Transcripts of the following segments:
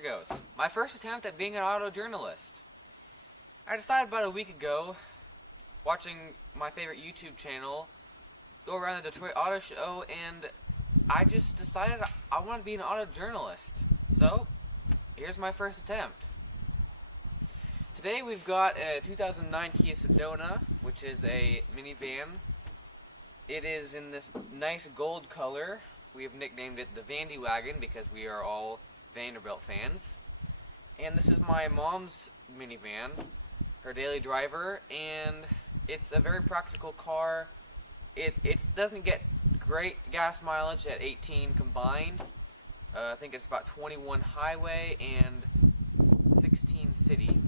Here goes. My first attempt at being an auto journalist. I decided about a week ago, watching my favorite YouTube channel, go around the Detroit Auto Show, and I just decided I want to be an auto journalist. So, here's my first attempt. Today we've got a 2009 Kia Sedona, which is a minivan. It is in this nice gold color. We have nicknamed it the Vandy Wagon because we are all Vanderbilt fans. And this is my mom's minivan, her daily driver, and it's a very practical car. It doesn't get great gas mileage at 18 combined. I think it's about 21 highway and 16 city.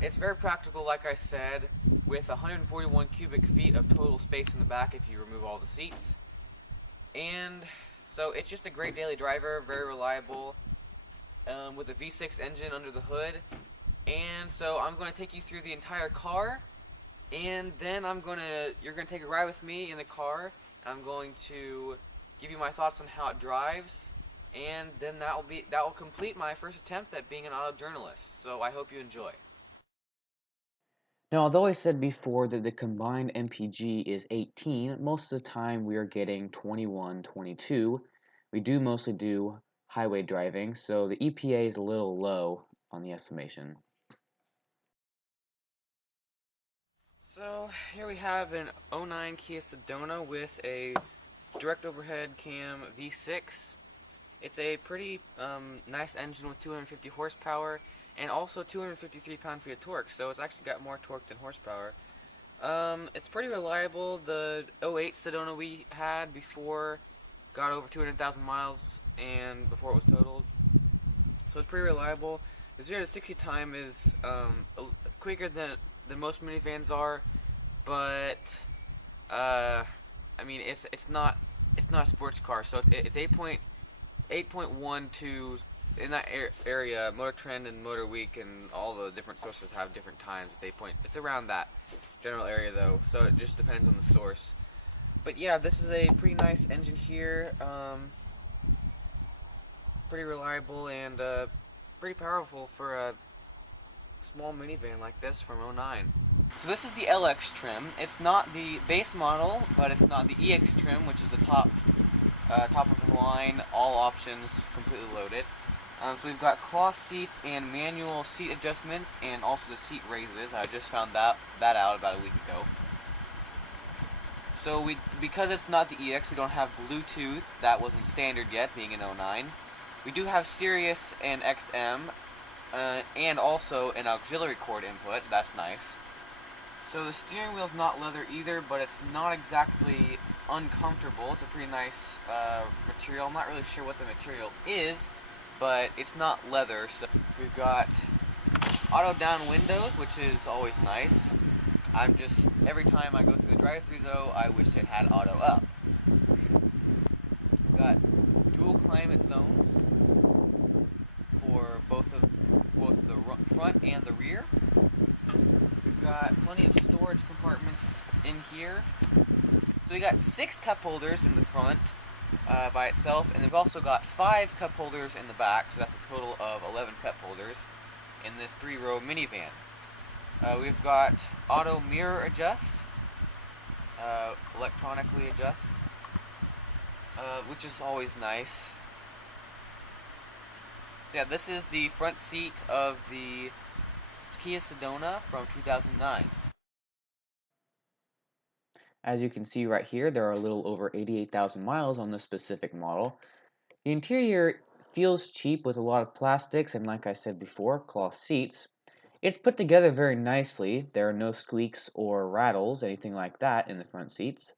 It's very practical, like I said, with 141 cubic feet of total space in the back if you remove all the seats. And so it's just a great daily driver, very reliable, with a V6 engine under the hood. And so I'm going to take you through the entire car, and then you're going to take a ride with me in the car. I'm going to give you my thoughts on how it drives, and then that will complete my first attempt at being an auto journalist. So I hope you enjoy. Now, although I said before that the combined MPG is 18, most of the time we are getting 21, 22. We do mostly do highway driving, so the EPA is a little low on the estimation. So here we have an 09 Kia Sedona with a direct overhead cam V6. It's a pretty nice engine with 250 horsepower and also 253 pound-feet of torque, so it's actually got more torque than horsepower. It's pretty reliable. The 08 Sedona we had before got over 200,000 miles and before it was totaled, so it's pretty reliable. The 0 to 60 time is quicker than most minivans are, but I mean it's not a sports car, so it's 8.12 in that area. Motor Trend and Motor Week and all the different sources have different times. It's around that general area though, so it just depends on the source. But yeah, this is a pretty nice engine here, pretty reliable and pretty powerful for a small minivan like this from 09. So this is the LX trim. It's not the base model, but it's not the EX trim, which is the top of the line, all options completely loaded. So we've got cloth seats and manual seat adjustments, and also the seat raises. I just found that out about a week ago. So because it's not the EX, we don't have Bluetooth. That wasn't standard yet, being an 09. We do have Sirius and XM, and also an auxiliary cord input. That's nice. So the steering wheel's not leather either, but it's not exactly uncomfortable. It's a pretty nice material. I'm not really sure what the material is, but it's not leather. So we've got auto down windows, which is always nice. Every time I go through the drive-thru though, I wish it had auto up. We've got dual climate zones for both the front and the rear. We've got plenty of storage compartments in here. So we got 6 cup holders in the front by itself, and we've also got 5 cup holders in the back, so that's a total of 11 cup holders in this 3-row minivan. We've got auto mirror adjust, electronically adjust, which is always nice. Yeah, this is the front seat of the Kia Sedona from 2009. As you can see right here, there are a little over 88,000 miles on this specific model. The interior feels cheap with a lot of plastics and, like I said before, cloth seats. It's put together very nicely. There are no squeaks or rattles, anything like that, in the front seats.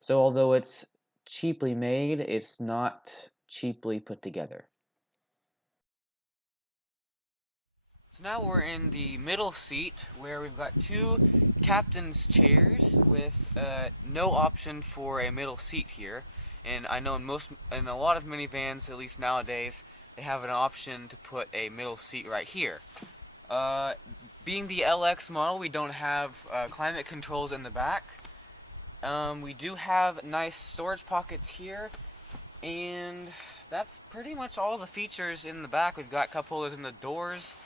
So although it's cheaply made, it's not cheaply put together. So now we're in the middle seat where we've got 2 captain's chairs with no option for a middle seat here. And I know in a lot of minivans, at least nowadays, they have an option to put a middle seat right here. Being the LX model, we don't have climate controls in the back. We do have nice storage pockets here, and that's pretty much all the features in the back. We've got cup holders in the doors,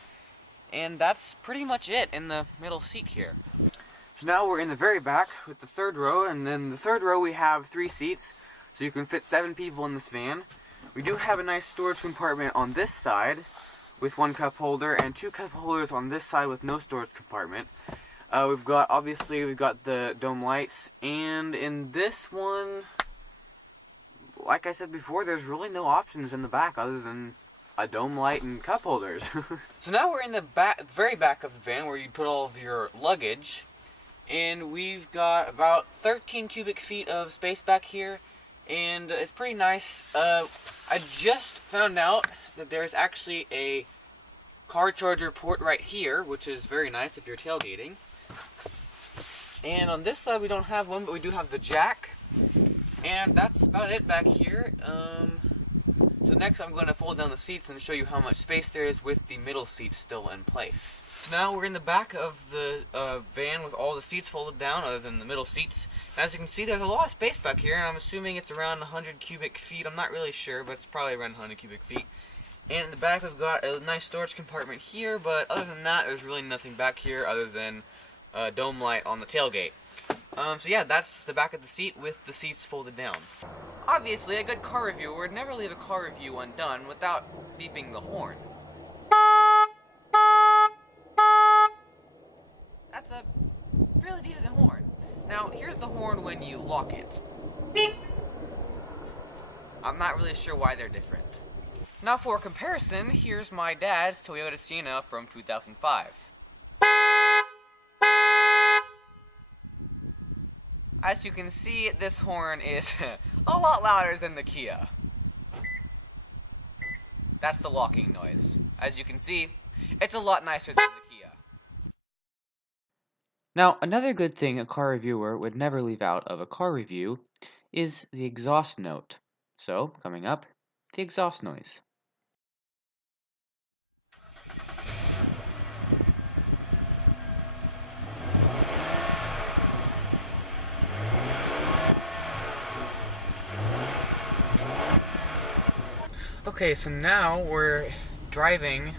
and that's pretty much it in the middle seat here. So now we're in the very back with the third row, and then the third row we have 3 seats, so you can fit 7 people in this van. We do have a nice storage compartment on this side with 1 cup holder, and 2 cup holders on this side with no storage compartment. We've got the dome lights, and in this one, like I said before, there's really no options in the back other than a dome light and cup holders. So now we're in the very back of the van where you put all of your luggage, and we've got about 13 cubic feet of space back here, and it's pretty nice. I just found out that there's actually a car charger port right here, which is very nice if you're tailgating. And on this side we don't have one, but we do have the jack. And that's about it back here. So next I'm going to fold down the seats and show you how much space there is with the middle seats still in place. So now we're in the back of the van with all the seats folded down other than the middle seats. As you can see, there's a lot of space back here, and I'm assuming it's around 100 cubic feet. I'm not really sure, but it's probably around 100 cubic feet. And in the back we've got a nice storage compartment here, but other than that there's really nothing back here other than a dome light on the tailgate. So yeah, that's the back of the seat with the seats folded down. Obviously, a good car reviewer would never leave a car review undone without beeping the horn. That's a fairly decent horn. Now, here's the horn when you lock it. I'm not really sure why they're different. Now for comparison, here's my dad's Toyota Sienna from 2005. As you can see, this horn is a lot louder than the Kia. That's the locking noise. As you can see, it's a lot nicer than the Kia. Now, another good thing a car reviewer would never leave out of a car review is the exhaust note. So, coming up, the exhaust noise. Okay, so now we're driving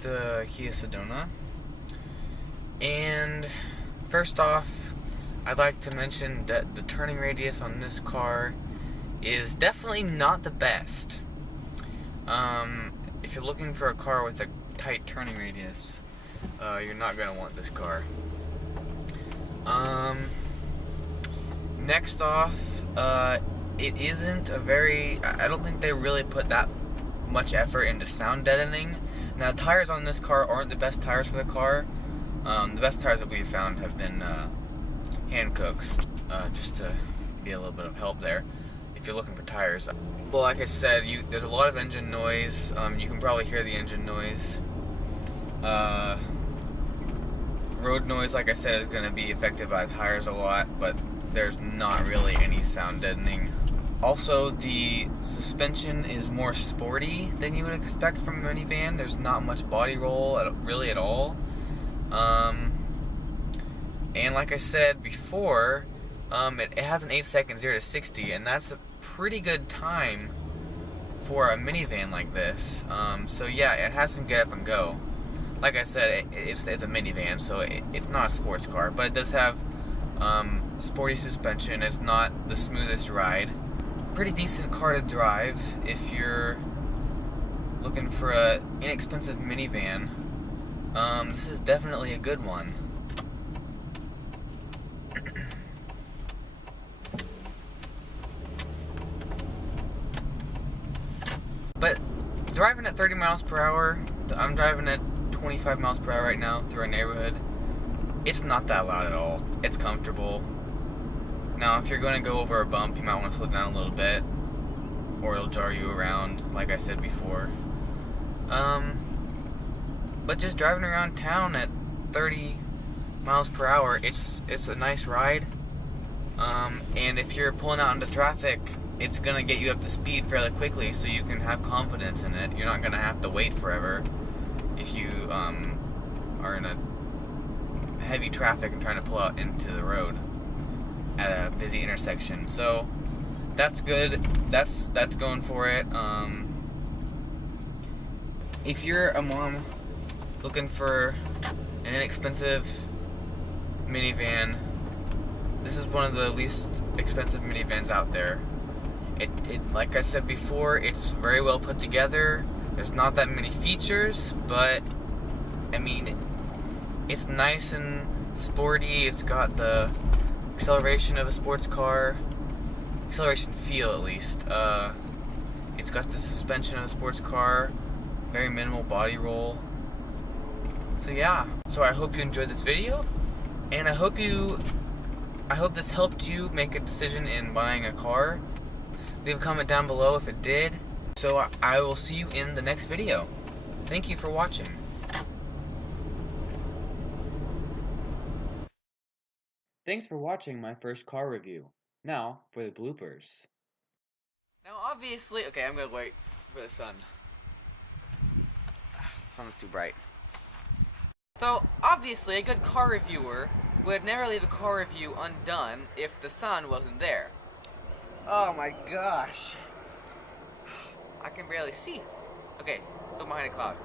the Kia Sedona, and first off, I'd like to mention that the turning radius on this car is definitely not the best. If you're looking for a car with a tight turning radius, you're not going to want this car. Next off, it isn't a very, I don't think they really put that much effort into sound deadening. Now, the tires on this car aren't the best tires for the car. The best tires that we've found have been Hancocks, just to be a little bit of help there if you're looking for tires. Well, like I said, there's a lot of engine noise. You can probably hear the engine noise. Road noise, like I said, is going to be affected by the tires a lot, but there's not really any sound deadening. Also, the suspension is more sporty than you would expect from a minivan. There's not much body roll really at all. And like I said before, it has an 8-second 0 to 60, and that's a pretty good time for a minivan like this. So yeah, it has some get up and go. Like I said, it's a minivan, so it's not a sports car, but it does have sporty suspension. It's not the smoothest ride. Pretty decent car to drive if you're looking for a inexpensive minivan. This is definitely a good one. But driving at 30 miles per hour, I'm driving at 25 miles per hour right now through our neighborhood. It's not that loud at all. It's comfortable. Now, if you're going to go over a bump, you might want to slow down a little bit, or it'll jar you around, like I said before. But just driving around town at 30 miles per hour, it's a nice ride. And if you're pulling out into traffic, it's going to get you up to speed fairly quickly, so you can have confidence in it. You're not going to have to wait forever if you are in a heavy traffic and trying to pull out into the road at a busy intersection. So that's good. That's going for it. If you're a mom looking for an inexpensive minivan, this is one of the least expensive minivans out there. It like I said before, it's very well put together. There's not that many features, but I mean, it's nice and sporty. It's got the acceleration of a sports car, acceleration feel at least. It's got the suspension of a sports car, very minimal body roll. So yeah, so I hope you enjoyed this video, and I hope this helped you make a decision in buying a car. Leave a comment down below if it did. So I will see you in the next video. Thank you for watching. Thanks for watching my first car review. Now for the bloopers. Now obviously, okay, I'm gonna wait for the sun. The sun's too bright. So obviously a good car reviewer would never leave a car review undone if the sun wasn't there. Oh my gosh. I can barely see. Okay, look behind a cloud.